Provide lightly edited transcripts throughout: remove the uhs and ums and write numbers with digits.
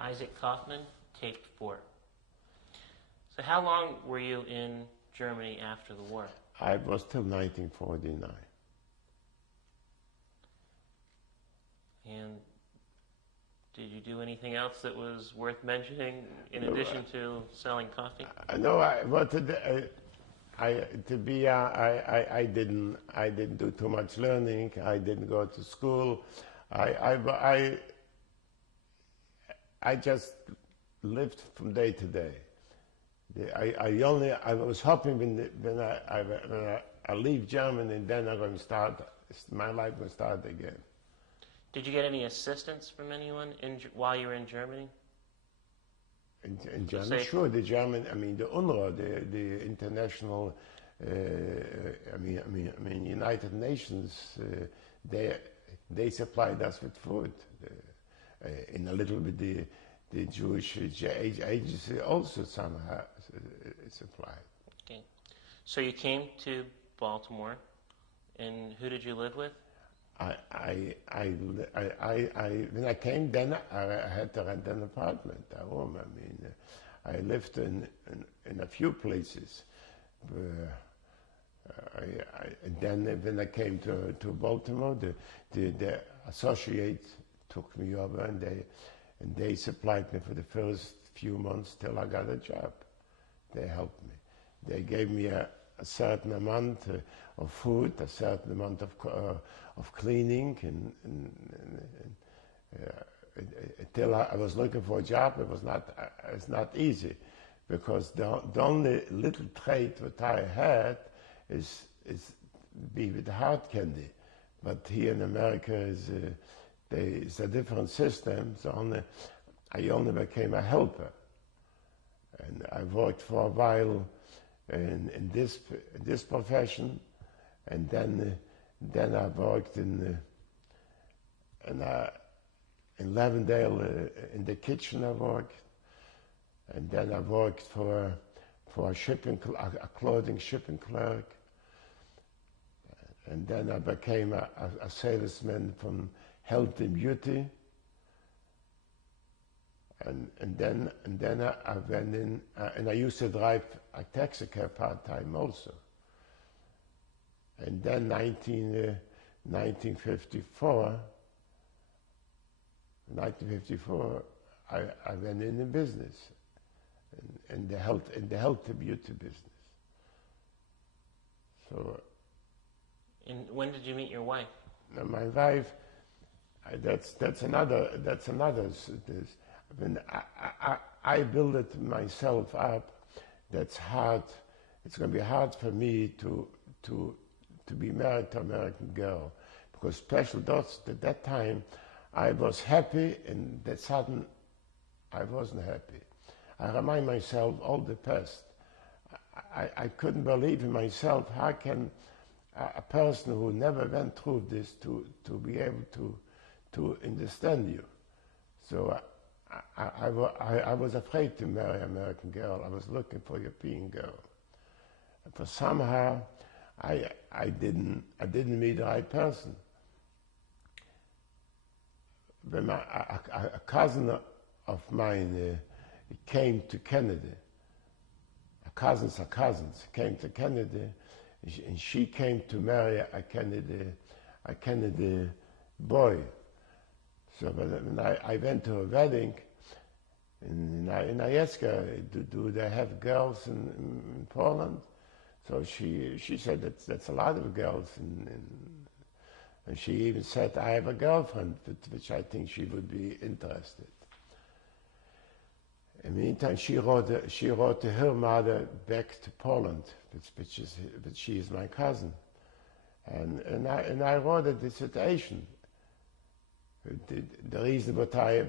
Izak Kaufman, tape 4. So how long were you in Germany after the war? I was till 1949. And did you do anything else that was worth mentioning in addition to selling coffee? No, I didn't do too much learning. I didn't go to school. I just lived from day to day. I was hoping when I leave Germany, and then I'm going to start, my life will start again. Did you get any assistance from anyone while you were in Germany? In Germany, sure. The German, I mean, the UNRWA, the international, United Nations, they supplied us with food. In a little bit, the Jewish agency also somehow supplied. Okay, so you came to Baltimore, and who did you live with? When I came, then I had to rent an apartment, a room. I mean, I lived in a few places. And then when I came to Baltimore, the associate took me over, and they supplied me for the first few months till I got a job. They helped me. They gave me a certain amount of food, a certain amount of cleaning, and until I was looking for a job, it's not easy, because the only little trade that I had is be with hard candy, but here in America it's a different system. So I only became a helper, and I worked for a while in this profession, and then I worked in Lavendale in the kitchen. I worked, and then I worked for a clothing shipping clerk, and then I became a salesman from health and beauty, and then I went in, and I used to drive a taxi cab part-time also. And then 1954, I went in the business, in the health and beauty business. So. And when did you meet your wife? My wife, that's another. When I build it myself up, that's hard. It's going to be hard for me to be married to an American girl, because special thoughts at that time, I was happy, and that sudden I wasn't happy. I remind myself all the past. I couldn't believe in myself. How can a person who never went through this to be able to understand you? So I was afraid to marry an American girl. I was looking for a European girl. But somehow I didn't meet the right person. When a cousin of mine came to Canada, cousins came to Canada, and she came to marry a Canada boy. So when I went to a wedding, and I asked her, do they have girls in Poland? So she said that's a lot of girls, and she even said, I have a girlfriend, which I think she would be interested. In the meantime, she wrote to her mother back to Poland, which she is my cousin, and I wrote a dissertation. The reason what I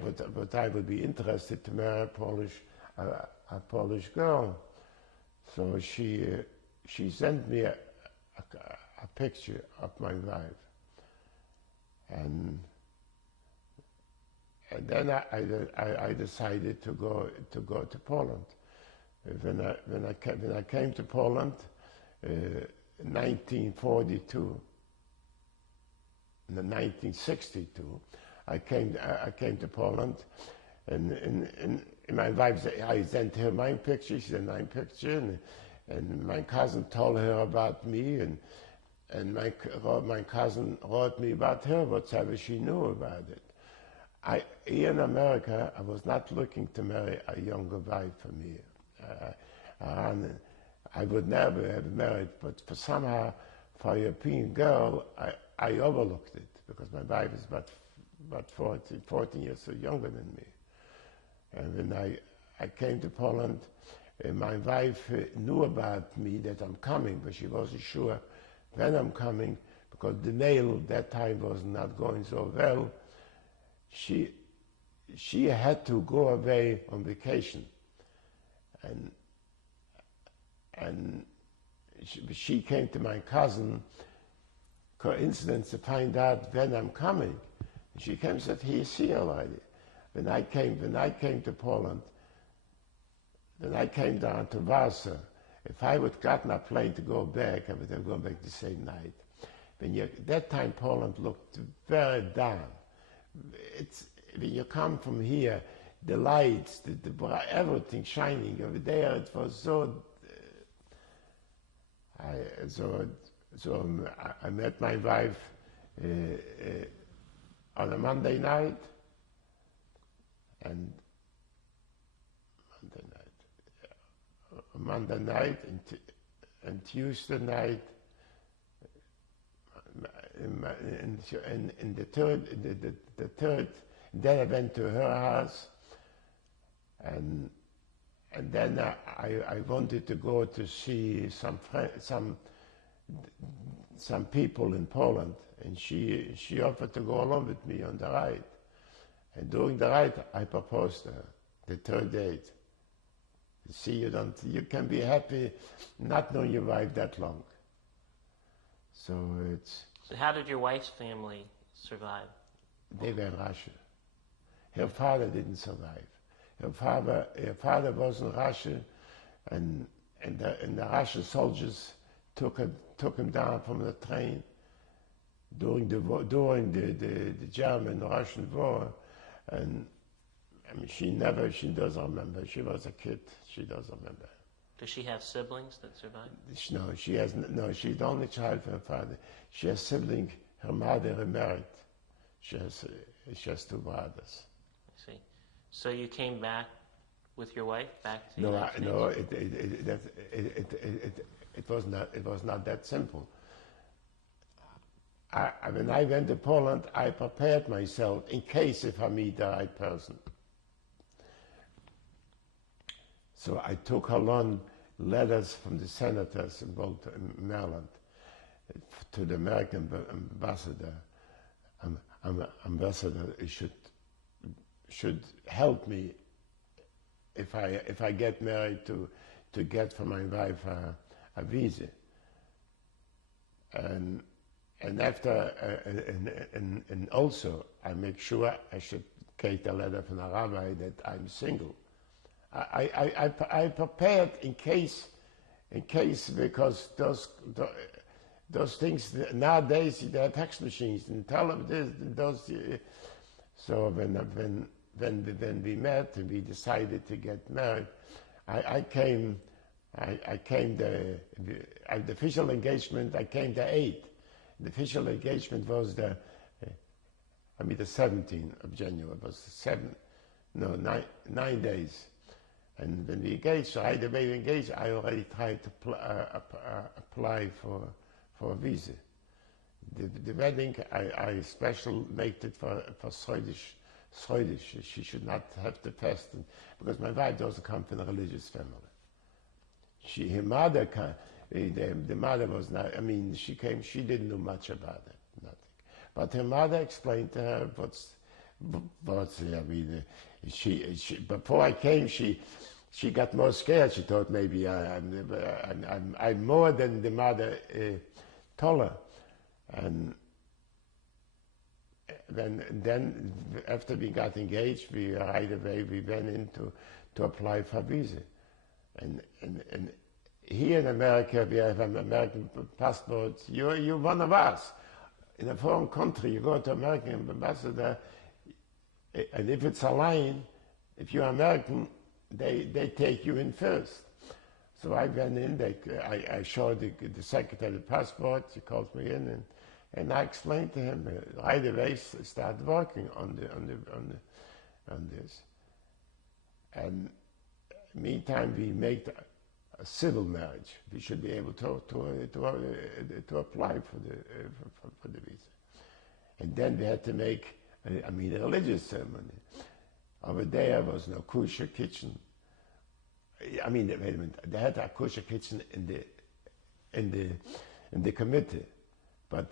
would be interested to marry a Polish girl. So she sent me a picture of my wife, and then I decided to go to Poland. When I came to Poland, 1942, in 1962, I came to Poland, and my wife, I sent her my picture, she sent my picture, and my cousin told her about me, and my cousin wrote me about her, whatever she knew about it. Here in America, I was not looking to marry a younger wife for me. I would never have married, but somehow, for a European girl, I overlooked it, because my wife is about 14 years younger than me. And when I came to Poland, my wife knew about me that I'm coming, but she wasn't sure when I'm coming, because the mail that time was not going so well. She had to go away on vacation, and she came to my cousin, coincidence, to find out when I'm coming. She came and said, he's here already. When I came to Poland, when I came down to Warsaw, if I would gotten a plane to go back, I would have gone back the same night. That time Poland looked very down. When you come from here, the lights, everything shining over there, it was so. I met my wife on a Monday night, and Monday night and Tuesday night, and the third, then I went to her house, and then I wanted to go to see some people in Poland, and she offered to go along with me on the ride. And during the ride, I proposed to her, the third date. See, you can be happy not knowing your wife that long. So how did your wife's family survive? They were in Russia. Her father didn't survive. Her father was in Russia, and the Russian soldiers took him down from the train during the German-Russian war, and I mean, she doesn't remember. She was a kid. She doesn't remember. Does she have siblings that survived? No, she has no. She's the only child for her father. She has siblings. Her mother remarried. She has two brothers. I see. So you came back with your wife back to No, it was not that simple. When I went to Poland, I prepared myself in case if I meet the right person. So I took along letters from the senators in Maryland to the American ambassador. Ambassador should help me if I get married to get for my wife a visa. And after and also I make sure I should get a letter from a rabbi that I'm single. I prepared in case because those things nowadays they have fax machines and tell them this and those. So when we met and we decided to get married, I came the official engagement. I came the 8th. The official engagement was the 17th of January. It was 9 days. And when we engaged, so the way we engaged, I already tried to apply for a visa. The wedding, I special made it for Swedish. She should not have to fast, because my wife doesn't come from a religious family. Her mother, the mother was not, she didn't know much about it, nothing. But her mother explained to her before I came, she got more scared. She thought maybe I'm more than the mother told her. And then after we got engaged, right away we went in to apply for a visa. And here in America, we have an American passport. You're one of us. In a foreign country, you go to American ambassador, and if it's a line, if you're American, they take you in first. So I went in, I showed the secretary the passport, he calls me in, and I explained to him, right away started working on this. And meantime, we made a civil marriage. We should be able to apply for the visa. And then we had to make, a religious ceremony. Over there was no kosher kitchen. I mean, wait a minute. They had a kosher kitchen in the committee, but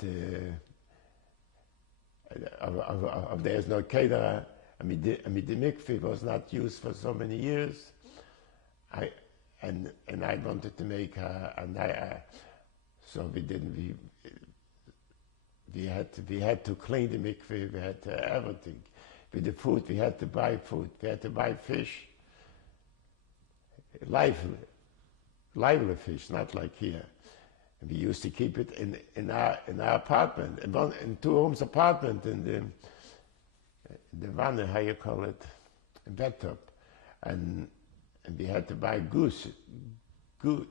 there's no caterer. I mean, the mikveh was not used for so many years. And I wanted to make so we had to clean the mikveh. We had to everything. With the food, we had to buy food. We had to buy fish. Lively fish, not like here. And we used to keep it in our apartment, in 2 rooms apartment, in the vanne, how you call it, in bathtub, and we had to buy goose. Okay.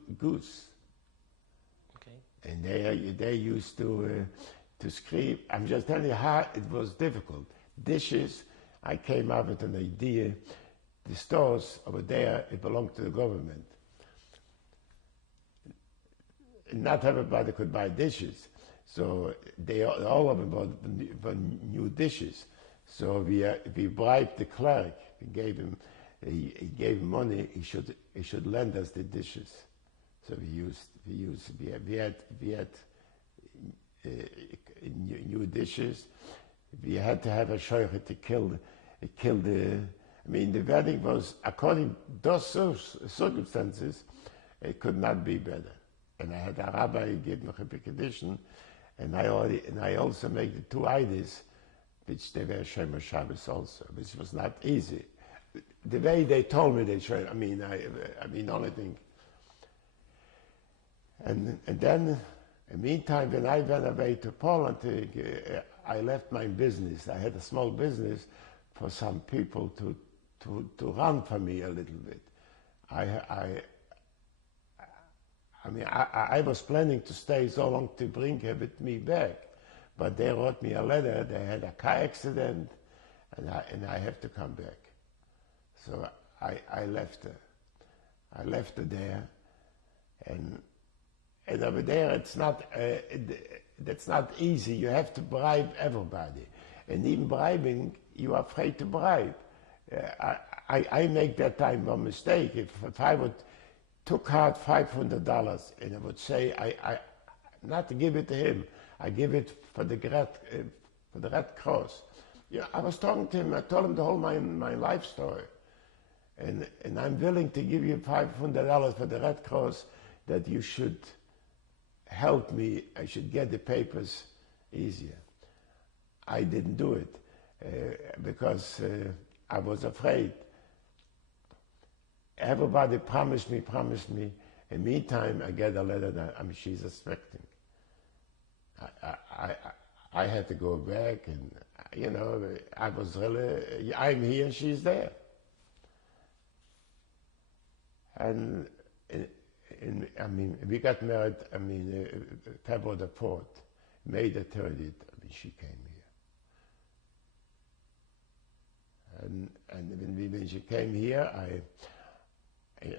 And they used to scream. I'm just telling you how it was difficult. Dishes, I came up with an idea. The stores over there, it belonged to the government. Not everybody could buy dishes, so all of them bought new dishes. So we bribed the clerk. We gave him, he gave him money. He should lend us the dishes. So we had new dishes. We had to have a shochet to kill the. I mean, the wedding was, according to those circumstances, it could not be better. And I had a rabbi give me a condition, and I also made the 2 idols, which they were Shema Shabbos also, which was not easy. The way they told me they should, I mean, only thing. And then, in the meantime, when I went away to Poland, I left my business. I had a small business for some people to run for me a little bit. I was planning to stay so long to bring her with me back, but they wrote me a letter. They had a car accident, and I have to come back. So I left her. I left her there, and over there it's not that's not easy. You have to bribe everybody, and even bribing, you are afraid to bribe. I make that time one mistake. If I would took out $500 and I would say I not to give it to him, I give it for the Red Cross. Yeah, I was talking to him. I told him the whole my life story, and I'm willing to give you $500 for the Red Cross that you should help me. I should get the papers easier. I didn't do it because I was afraid. Everybody promised me. In the meantime, I get a letter that she's expecting. I had to go back, and I was really, I'm here and she's there. And we got married. February the 4th, May the 30th. She came here. And when she came here,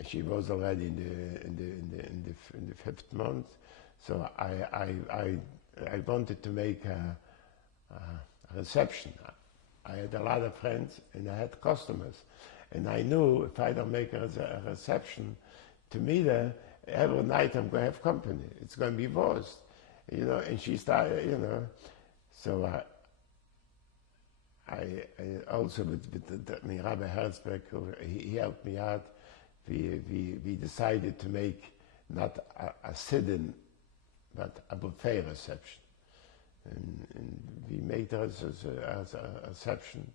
she was already in the 5th month, so I wanted to make a reception. I had a lot of friends and I had customers, and I knew if I don't make a reception to meet her, every night I'm going to have company. It's going to be worse, And she started, So I also with Rabbi Herzberg, he helped me out. We decided to make not a sit-in, but a buffet reception, and we made it as a reception,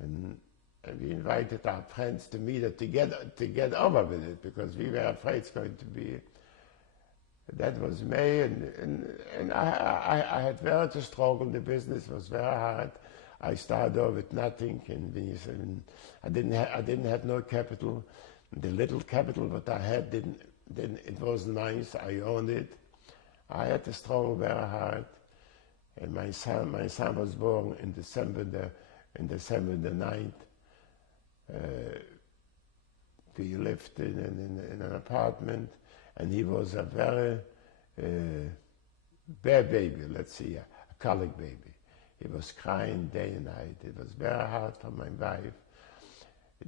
and we invited our friends to meet it to get over with it, because we were afraid it's going to be. That was May, and I had very to struggle. The business was very hard. I started off with nothing, and when you said, I didn't have no capital. The little capital that I had didn't it wasn't nice. I owned it. I had to struggle very hard. And my son was born in December the 9th. We lived in an apartment, and he was a very bad baby, let's say, a colic baby. He was crying day and night. It was very hard for my wife.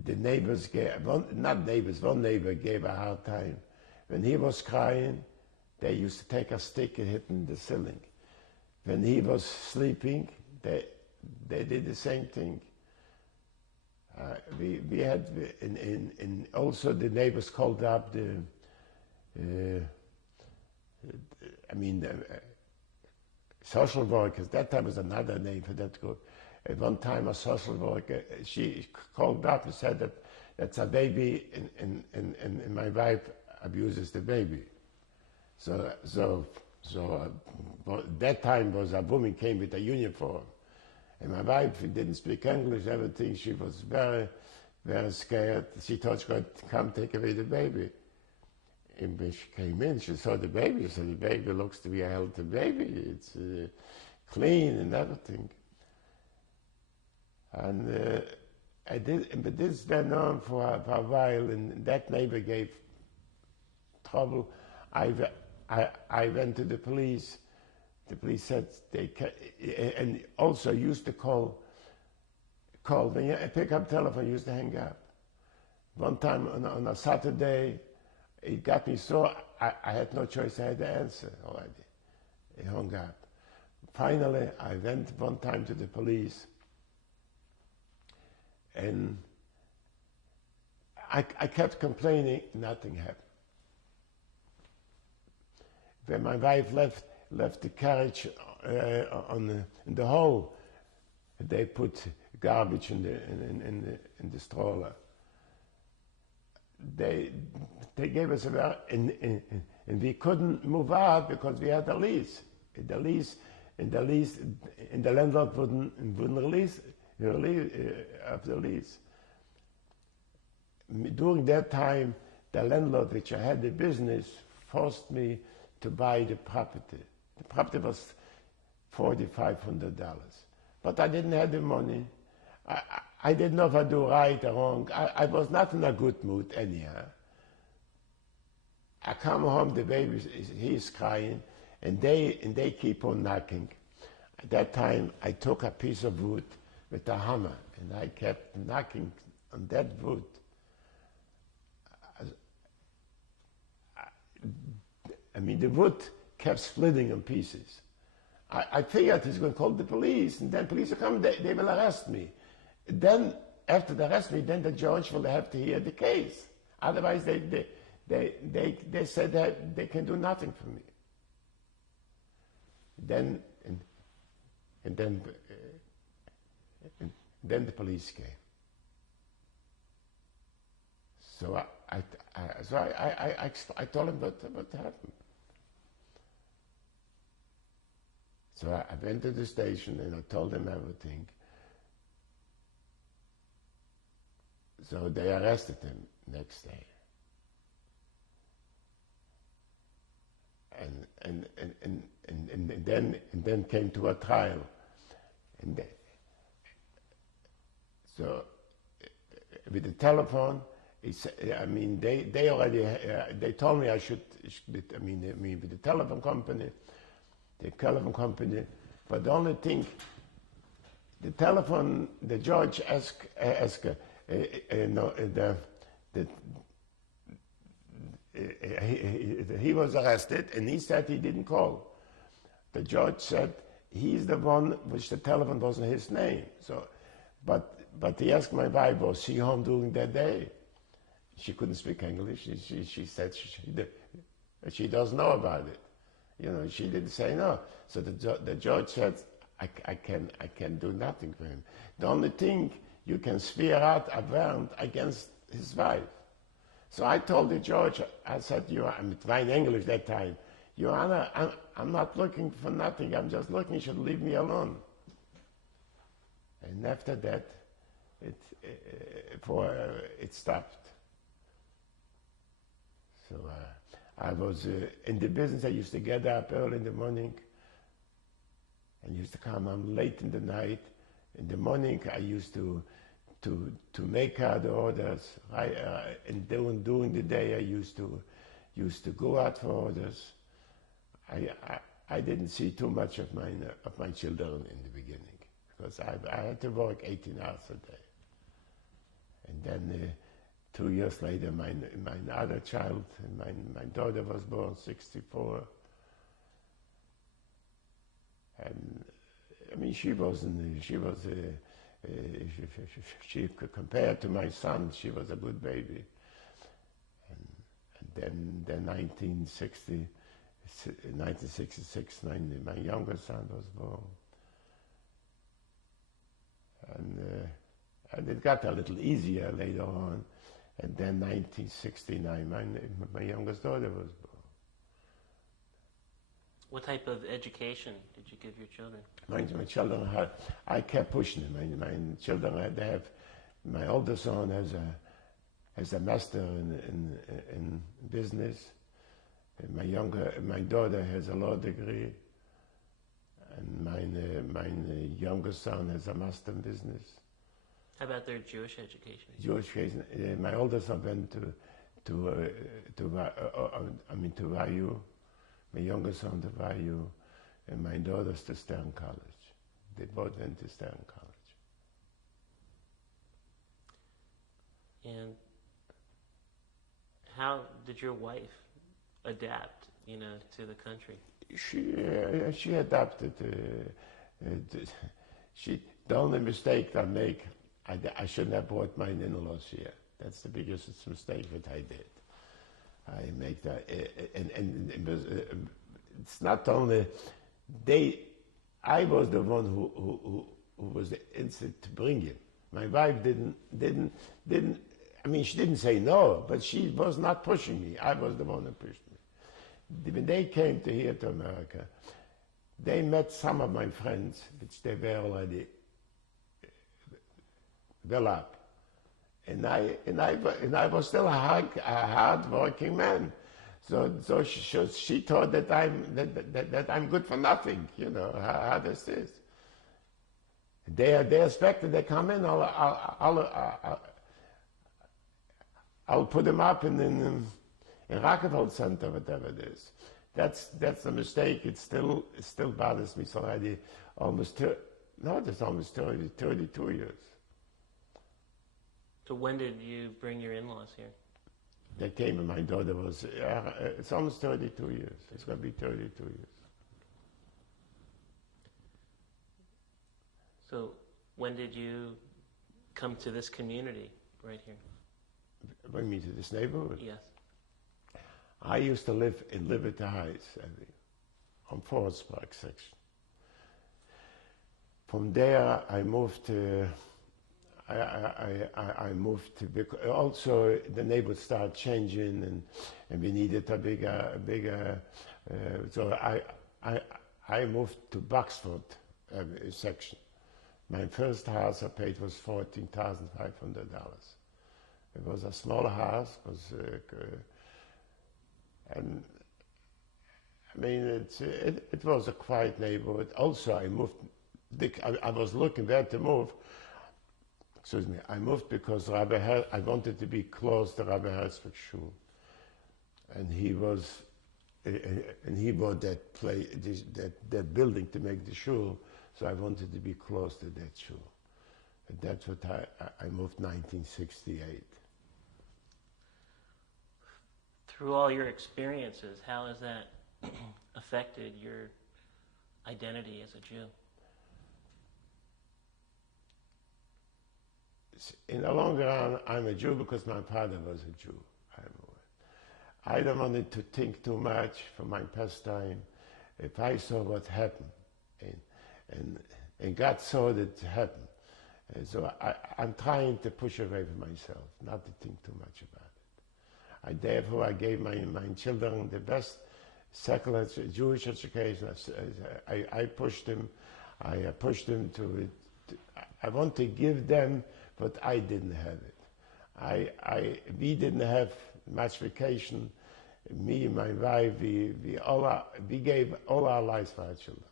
The neighbors one neighbor gave a hard time. When he was crying, they used to take a stick and hit him in the ceiling. When he was sleeping, they did the same thing. We had, also the neighbors called up the social workers. That time was another name for that group. At one time, a social worker, she called up and said that that's a baby, and my wife abuses the baby. So that time was a woman came with a uniform, and my wife didn't speak English. Everything, she was very, very scared. She thought she could come take away the baby. And when she came in, she saw the baby. She said, the baby looks to be a healthy baby. It's clean and everything. And but this went on for a while, and that neighbor gave trouble. I went to the police. The police said and also used to call. When you pick up telephone, used to hang up. One time on a Saturday, it got me so I had no choice. I had to answer already. It hung up. Finally, I went one time to the police, and I kept complaining. Nothing happened. When my wife left the carriage in the hall, they put garbage in the stroller. They gave us and we couldn't move out because we had a lease. The landlord wouldn't release of the lease. During that time, the landlord, which I had the business, forced me to buy the property. The property was $4,500, but I didn't have the money. I didn't know if I do right or wrong. I was not in a good mood anyhow. I come home, the baby he's crying, and they keep on knocking. At that time, I took a piece of wood with a hammer, and I kept knocking on that wood. The wood kept splitting in pieces. I figured he's going to call the police, and then police will come, they will arrest me. Then, after they arrest me, then the judge will have to hear the case. Otherwise, they said that they can do nothing for me. Then the police came. So I told him what happened. So I went to the station and I told them everything. So they arrested him next day. And then came to a trial. And with the telephone, they already they told me I should. With the telephone company, but the only thing, the judge asked he was arrested, and he said he didn't call. The judge said he's the one which the telephone wasn't his name. So, but he asked my wife, was she home during that day? She couldn't speak English. She said she doesn't know about it. She didn't say no. So the judge said, I can do nothing for him. The only thing, you can swear out a warrant against his wife. So I told the judge, I said, I'm trying English that time, Your Honor, I'm not looking for nothing. I'm just looking, you should leave me alone. And after that, it stopped. So I was in the business. I used to get up early in the morning and used to come home late in the night. In the morning, I used to make out the orders. And during the day, I used to go out for orders. I didn't see too much of my children in the beginning because I had to work 18 hours a day. And then 2 years later, my other child, my daughter was born, 64. And I mean, she compared to my son, she was a good baby. And then 1966, my younger son was born. And it got a little easier later on. And then 1969, my youngest daughter was born. What type of education did you give your children? My children I kept pushing them. My children, my older son has a master in business. And my daughter has a law degree. And my younger son has a master in business. How about their Jewish education? Jewish education. My older son went to YU. My younger son to YU, and my daughters to Stern College. They both went to Stern College. And how did your wife adapt, to the country? She adapted. The only mistake I make, I shouldn't have brought my in-laws here. That's the biggest mistake that I did. I make that, and it's not only I was the one who was the instinct to bring him. My wife didn't. I mean, she didn't say no, but she was not pushing me. I was the one who pushed me. When they came here to America, they met some of my friends, which they were already well up. And I was still a hard-working man, so she thought that I'm good for nothing. How this is. They expected they come in. I'll put them up in Rockefeller Center, whatever it is. That's a mistake. It still bothers me. It's already almost 32 years. So when did you bring your in-laws here? They came and my daughter was, it's almost 32 years. It's going to be 32 years. So when did you come to this community right here? Bring me to this neighborhood? Yes. I used to live in Liberty Heights, on Forest Park section. From there, I moved to, I moved to, also the neighborhood started changing and we needed a bigger, so I moved to Buxford section. My first house I paid was $14,500. It was a small house, and I mean it was a quiet neighborhood. Also, I moved. I was looking where to move. Excuse me. I moved because I wanted to be close to Rabbi Herzog Shul, and he bought that place, that building to make the shul. So I wanted to be close to that shul. And that's what I moved 1968. Through all your experiences, how has that affected your identity as a Jew? In the long run, I'm a Jew because my father was a Jew. I don't want to think too much for my pastime. If I saw what happened, and God saw that happen, so I'm trying to push away from myself, not to think too much about it. Therefore, I gave my children the best secular Jewish education. I pushed them. I pushed them to I want to give them what I didn't have it. We didn't have much vacation. Me and my wife, we gave all our lives for our children.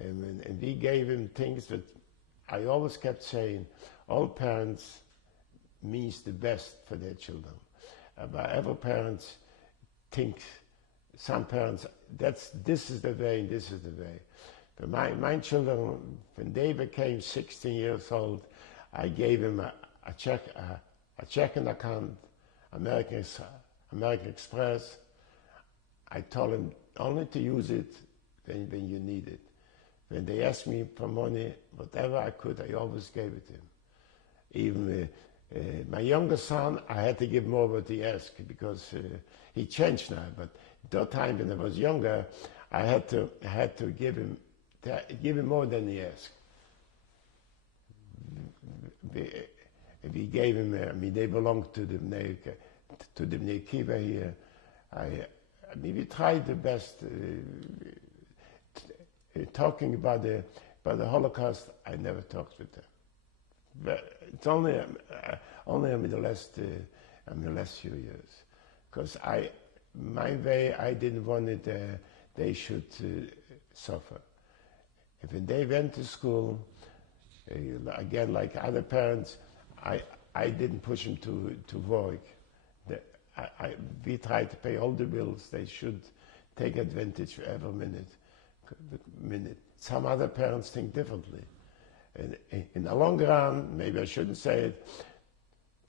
And we gave them things that I always kept saying, all parents means the best for their children. But every parent thinks, some parents, this is the way and this is the way. But my children, when they became 16 years old, I gave them a checking account, American Express. I told them only to use it when you need it. When they asked me for money, whatever I could, I always gave it to them. Even my younger son, I had to give more what he asked because he changed now. But that time when I was younger, I had to give him more than he asked. We gave him. I mean, they belonged to the Bnei Kiva here. I mean, we tried the best. Talking about the Holocaust, I never talked with them. But it's only in the last few years, because my way, I didn't want it. They should suffer. If when they went to school, again like other parents, I didn't push them to work. We tried to pay all the bills. They should take advantage of every minute. Some other parents think differently. And in the long run, maybe I shouldn't say it,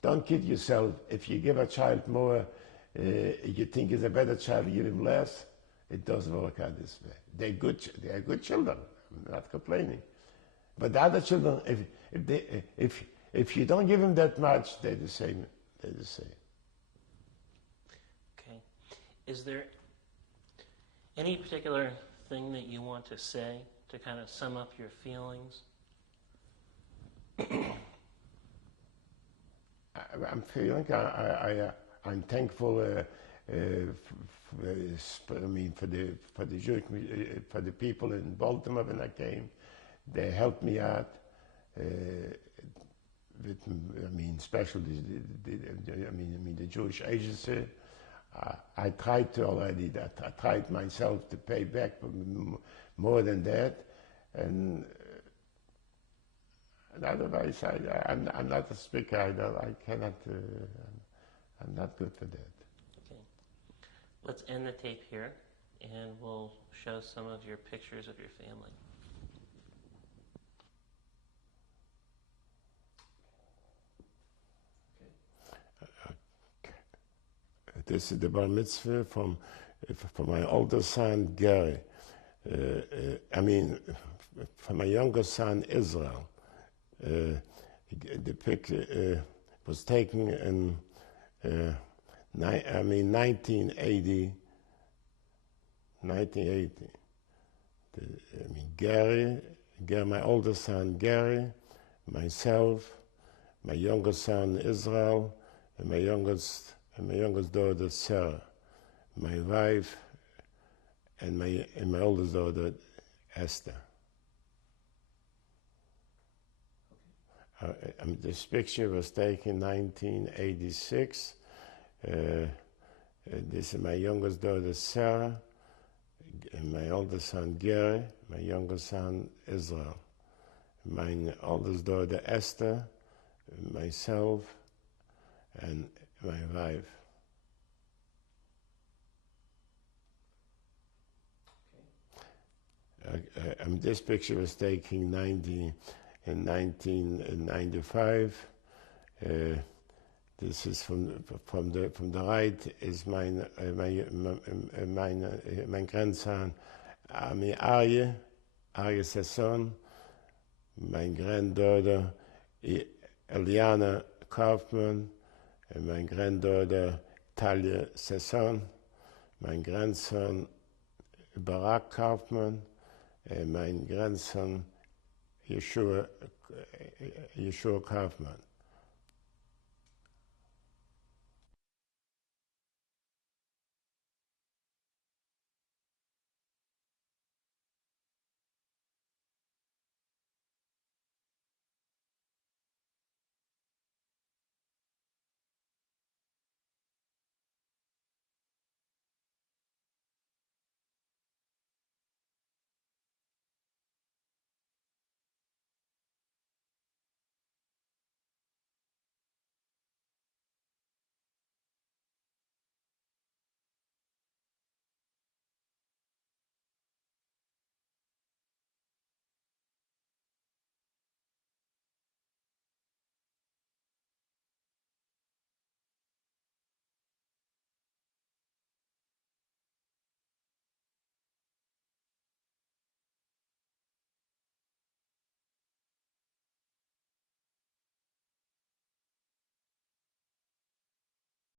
don't kid yourself. If you give a child more, you think he's a better child, you give him less. It doesn't work out this way. They are good children. I'm not complaining. But the other children, if you don't give them that much, they're the same. They're the same. Okay. Is there any particular thing that you want to say to kind of sum up your feelings? I'm feeling I'm thankful. For the Jewish, for the people in Baltimore when I came, they helped me out. Especially the Jewish agency. I tried to already that. I tried myself to pay back more than that, and otherwise I'm not a speaker. I cannot. I'm not good for that. Okay, let's end the tape here, and we'll show some of your pictures of your family. This is the bar mitzvah from my older son Gary. For my younger son Israel. The picture was taken in 1980. Gary, my older son Gary, myself, my younger son Israel, and my youngest daughter Sarah, my wife, and my oldest daughter Esther. This picture was taken in 1986. This is my youngest daughter Sarah, and my oldest son Gary, my youngest son Israel, my oldest daughter Esther, myself, and my wife. This picture was taken in 1995. This is from the right is my grandson Arye Sasson, my granddaughter Eliana Kaufman, and my granddaughter Talia Sasson, my grandson Barak Kaufman, and my grandson Yeshua Kaufman.